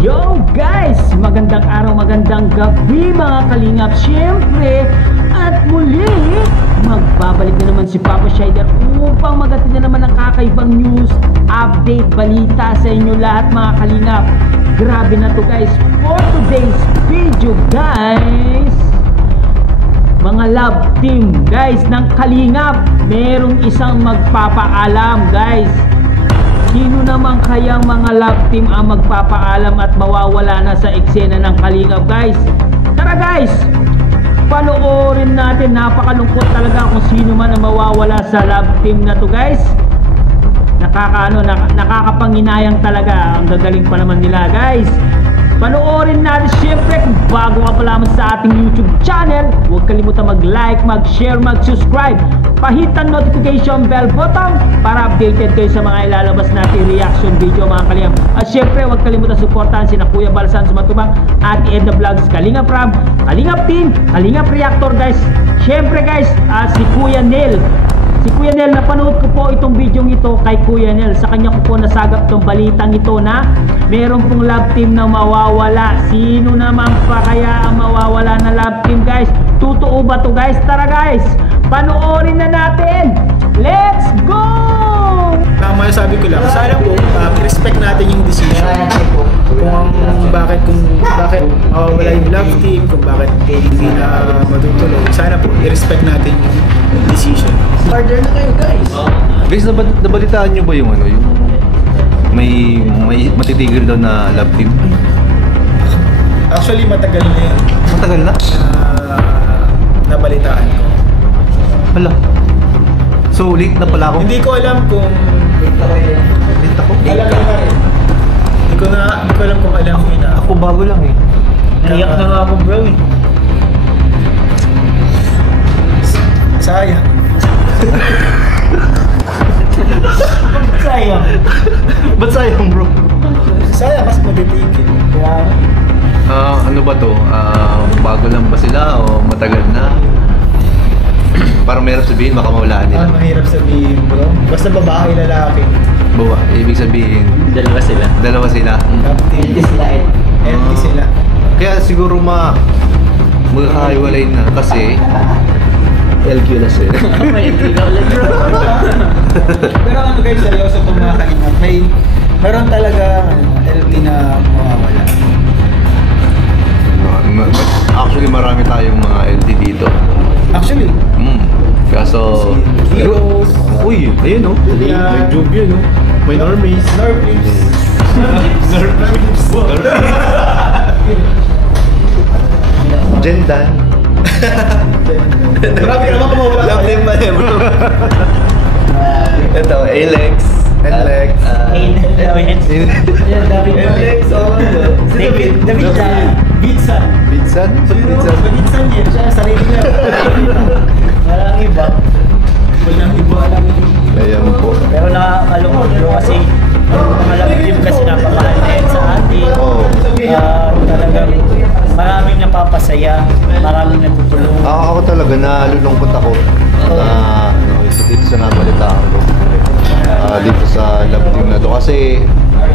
Yo guys! Magandang araw, magandang gabi mga kalingap. Siyempre, at muli, magbabalik na naman si Papa Shider upang magatid na naman ang kakaibang news, update, balita sa inyo lahat mga kalingap. Grabe na to guys. For today's video guys, mga love team guys ng kalingap, merong isang magpapaalam guys. Sino naman kayang mga love team ang magpapaalam at mawawala na sa eksena ng kalingap guys? Tara guys! Panoorin natin, napakalungkot talaga kung sino man ang mawawala sa love team na to guys. Nakakapanginayang talaga, ang gagaling pa naman nila guys. Panoorin natin. Siyempre, kung bago ka pa lamang sa ating YouTube channel, huwag kalimutan mag-like, mag-share, mag-subscribe. Pahitan notification bell button para updated kayo sa mga ilalabas natin reaction video mga kalingap. At siyempre, huwag kalimutan suportahan sina Kuya Balsan Sumatubang at Edna Vlogs, Kalingap Ram, Kalingap Team, Kalingap Reactor guys. Siyempre guys, si Kuya Nel. Si Kuya Nel, napanood ko po itong video ito kay Kuya Nel. Sa kanya ko po nasagap itong balitang ito na meron pong love team na mawawala. Sino naman pa kaya ang mawawala na love team guys? Totoo ba to guys? Tara guys, panoorin na natin. Let's go! Masasabi ko lang, sana po respect natin yung decision. Kung bakit mawawala yung love team, kung bakit hindi na matutuloy, sana po i-respect natin yung decision. Harder na kayo guys. Guys, nabalitaan nyo ba yung ano, yung may matitigil daw na love team? Actually, matagal na yun. Matagal na? Nabalitaan ko. Hala. So, late na pala ako? Hindi ko alam kung... Late ako? Alam ko na rin. Hindi ko alam kung alam ko na. Ako bago lang eh. Naiyak na nga ako bro eh. Sayang. Sayang. Ba't sayang bro? Sayang kasi matitigil. Kaya... ano ba to? Bago lang ba sila o matagal na? Parang mahirap sabihin, baka mawalaan nila. mahirap sabihin bro. Basta babae, lalaki. Bawa, ibig sabihin, Dalawa sila. dalawa sila. Empty sila eh. Empty sila. Kaya siguro magkakahiwalay na kasi LQ na sila. Pero ano guys, seryoso itong mga kalingap. Meron talaga LP na mawawala. Actually, marami tayong mga LT dito. Actually, Kaso... Heroes. Uy, ayun o. May Jubia no. May Normies. Normies. Jendan. Grabe ka naman kumawala. Love team ba niya bro? Ito, Alex. Alex. Alex, David Bitsan. Bitsan? Bitsan yan. Siya sarili niya. Walang iba. Walang iba alam. Ayan po. Pero nakakalungkot bro kasi yung mga love team kasi napamahal na yan sa atin. Oo. Talagang maraming napapasaya, maraming natutulong. Ako talaga, nalulungkot ako na dito sa nabalitaan ko. Dito sa love team na to kasi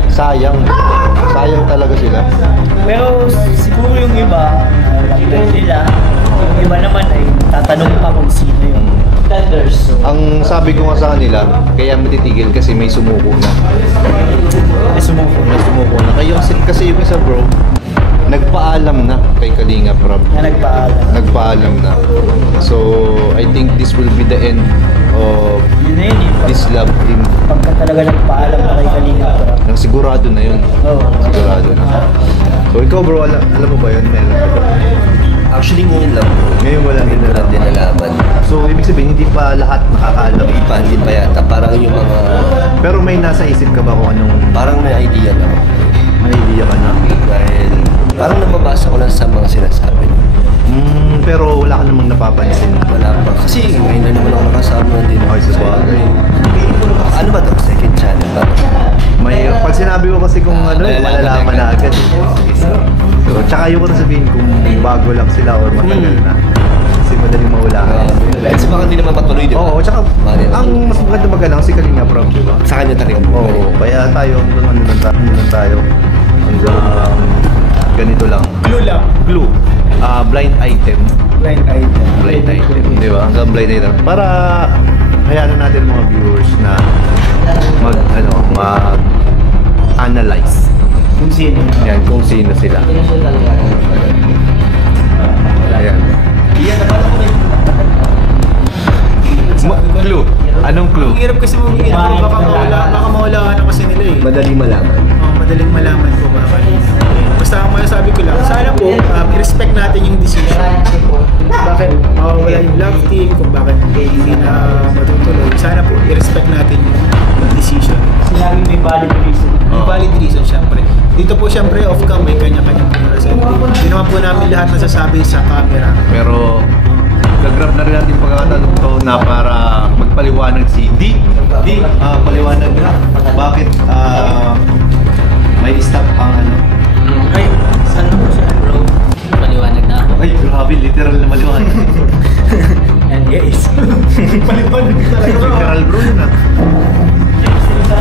sayang talaga sila. Pero siguro yung iba, love nila, yung iba naman ay tatanong pa kung sino yung tenders. Ang sabi ko nga sa kanila, kaya matitigil kasi may sumuko na. May sumuko na. Kasi yung isa bro, nagpaalam na kay Kalingap Ram. Nagpaalam na. So, I think this will be the end of Yun na yun eh. this love team. Pagka talaga nagpaalam na kay Kalingap. Nang sigurado na yun. Oo. Sigurado na. So, ikaw bro, alam mo ba yun? Actually ngayon lang bro. Ngayon wala din na Din nalaman. So, ibig sabihin, hindi pa lahat nakakaalam. Hindi pa yata. Parang yung mga... Pero may nasa isip ka ba kung anong... Parang may idea na ako. May idea ka na? Dahil parang nababasa ko lang sa mga sinasabi. Pero wala ka namang napapansin. Wala pa. Kasi ngayon na naman ako nakasama din. Ay, sa bagay. Ano ba to? Second channel ba to? Pag sinabi ko kasi kung malalaman na agad. So, tsaka yung ko sabihin kung bago lang sila or matagal na. Kasi madaling maulaan. Kasi baka hindi naman matuloy, di ba? Oo, tsaka ang mas maganda magalang si Kalingap Ram, di ba? Sa kanya talaga. Oo, kaya tayo, ano lang tayo. hanggang ganito lang. Clue lang. Clue. Blind item. Blind item. Blind item, di ba? Hanggang blind item. Para hayaan natin mga viewers na mag-analyze. Kung sino. Yan, kung sino sila. Ayan. Clue. Anong clue? Ang hirap kasi mabigyan ko, baka mawalaan na kasi nila eh. Madali malaman. Madaling malaman po mga kalina. Basta ang masasabi ko lang, sana po, respect natin yung decision. Bakit mawawala yung love team, kung bakit hindi na matutuloy. Sana po, i-respect natin yung decision. Sinabi may valid reason. May valid reason, syempre. Dito po, syempre, off-cam, may kanya-kanyang reason. Hindi naman po namin lahat nasasabi sa camera. Pero gagrab na rin natin pagkakatanong to na para magpaliwanag si D. Paliwanag na. Bakit may stop ang ano? Ay, saan mo siya bro? Paliwanag na ako. Ay, grabe, literal na maliwanag. And guys, Paliwanag talaga. Literal bro yun ah.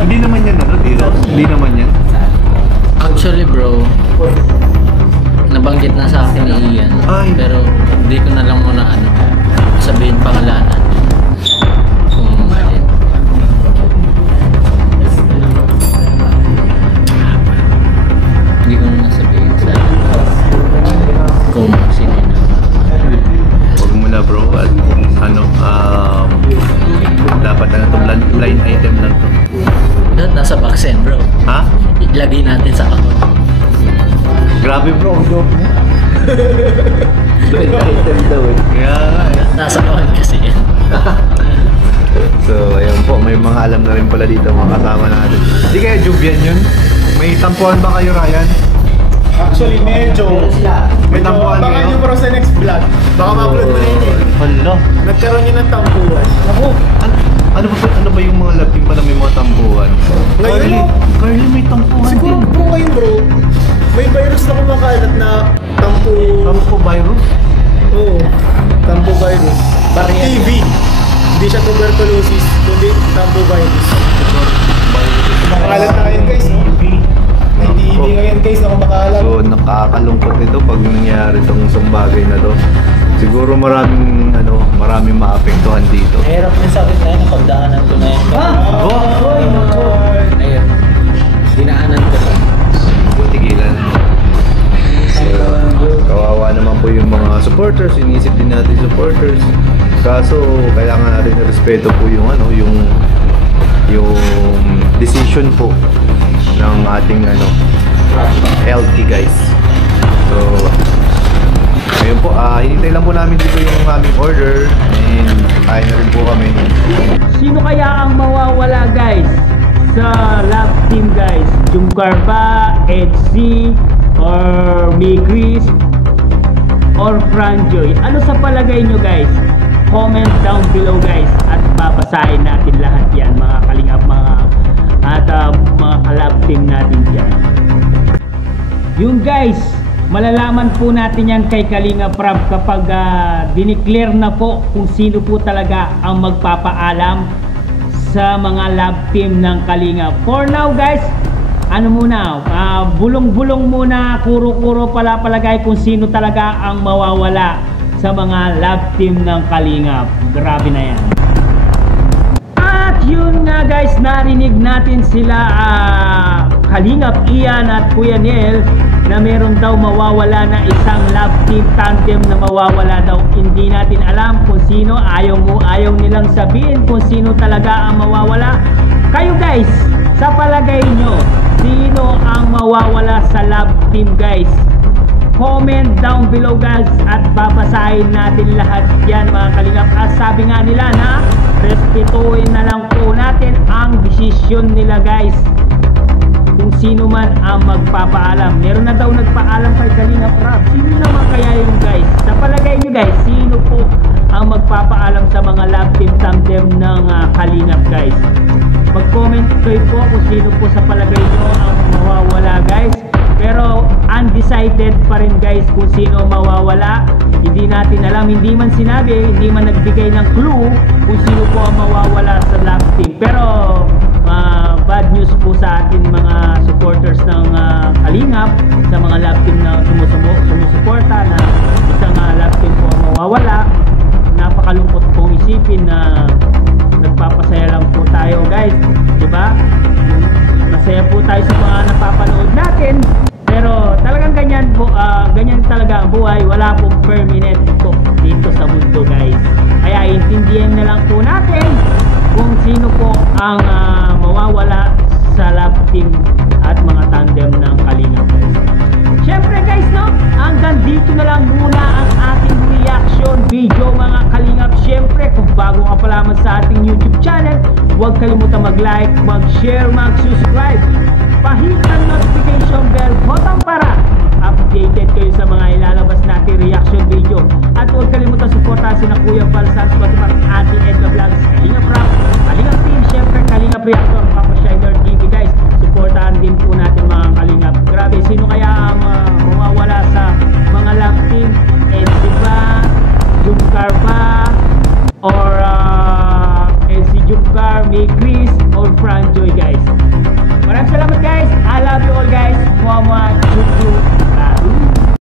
Hindi naman yan ano, Dilo? Hindi naman yan. actually bro, nabanggit na sa akin ni Ian. Ay. Pero hindi ko na lang muna sabihin pangalanan. Kung alin. Hindi ko na sabihin sa kung sino na. Huwag mo na bro, at dapat na ito blind item lang to. Dapat nasa vaccine bro. Ha? Ilagay natin sa account. Grabe bro, ang joke mo. Blind item daw eh. Kaya Nasa account kasi yan. So, ayun po, may mga alam na rin pala dito mga kasama natin. Hindi kaya Jubian yun? May tampuhan ba kayo, Ryan? Actually, medyo. May tampuhan Baka kayo? nyo pero sa next vlog. Baka ma-upload mo na yun eh. Hala. Nagkaroon yun ng tampuhan. Ako, Ano ba yung mga labing pa na may mga tampuhan? Ngayon? Carly, may tampuhan siguro din. bro ngayon bro, may virus na kumakalat na tampo. Tampo virus? Oo, tampo virus. TB. Hindi siya tuberculosis, kundi tampo virus. Kumakalat na ngayon guys, no? May TB ngayon guys na kumakalat. So, nakakalungkot ito pag nangyari itong isang bagay na to. Siguro maraming maapektuhan dito. Mahirap din sa akin na pagdaanan ko na yun. Ayun. Dinaanan ko lang. Tigilan. So, kawawa naman po yung mga supporters. Inisip din natin supporters. Kaso, kailangan natin respeto po yung yung decision po ng ating LT guys. So, ngayon po, hinintay lang po namin dito yung aming order and kain na rin po kami. Sino kaya ang mawawala guys sa love team guys? Jungkar ba, Edsi, or Migris, or Franjoy? Ano sa palagay nyo guys? Comment down below guys at babasahin natin lahat yan mga kalingap mga ka-love team natin dyan. Yung guys, malalaman po natin yan kay Kalinga Prab kapag dineclare na po kung sino po talaga ang magpapaalam sa mga love team ng Kalinga. For now guys, bulong-bulong muna, kuro-kuro pala palagay kung sino talaga ang mawawala sa mga love team ng Kalinga. Grabe na yan. At yun nga guys, narinig natin sila Kalingap Ian at Kuya Nel na meron daw mawawala na isang love team tandem na mawawala daw. Hindi natin alam kung sino. Ayaw nilang sabihin kung sino talaga ang mawawala. Kayo guys, sa palagay nyo, sino ang mawawala sa love team guys? Comment down below guys at babasahin natin lahat yan mga kalingap. At sabi nga nila na respetuhin na lang po natin ang desisyon nila guys kung sino man ang magpapaalam. Meron na daw nagpaalam kay Kalinga Prab. Sino naman kaya yun guys? Sa palagay nyo guys, sino po ang magpapaalam sa mga love team tandem ng Kalingap guys? Mag-comment kayo po kung sino po sa palagay nyo ang mawawala guys. Pero undecided pa rin guys kung sino mawawala. Hindi natin alam, hindi man sinabi, hindi man nagbigay ng clue kung sino po ang mawawala sa love team. Pero bad news po sa atin mga supporters ng Kalinga Kalingap, sa mga love team na sumusuporta na isang love team po ang mawawala. Napakalungkot pong isipin na nagpapasaya lang po tayo guys, diba? Masaya po tayo sa mga napapanood natin, pero talagang ganyan po, ganyan talaga ang buhay. Wala pong permanent po dito sa mundo guys. Kaya intindihan na lang po natin kung sino po ang mawawala sa love team at mga tandem ng Kalingap guys. Syempre guys, no, hanggang dito na lang muna ang ating reaction video mga Kalingap. Syempre kung bago ka pa lamang sa ating YouTube channel, huwag kalimutan mag-like, mag-share, mag-subscribe, pahit ang notification bell button para updated kayo sa mga ilalabas natin reaction video. At huwag kalimutan suportahan si na Kuya Val Santos, pati pang ating Edna Vlogs, Kalingap Rap, Kalingap Team, syempre Kalingap Reactor, Papa Shider TV guys. Suportahan din po natin mga Kalingap. Grabe, sino kaya ang mawawala sa mga love team? Elsie ba? Jumcar ba? Or Elsie Jumcar, May Chris, or Franjoy guys?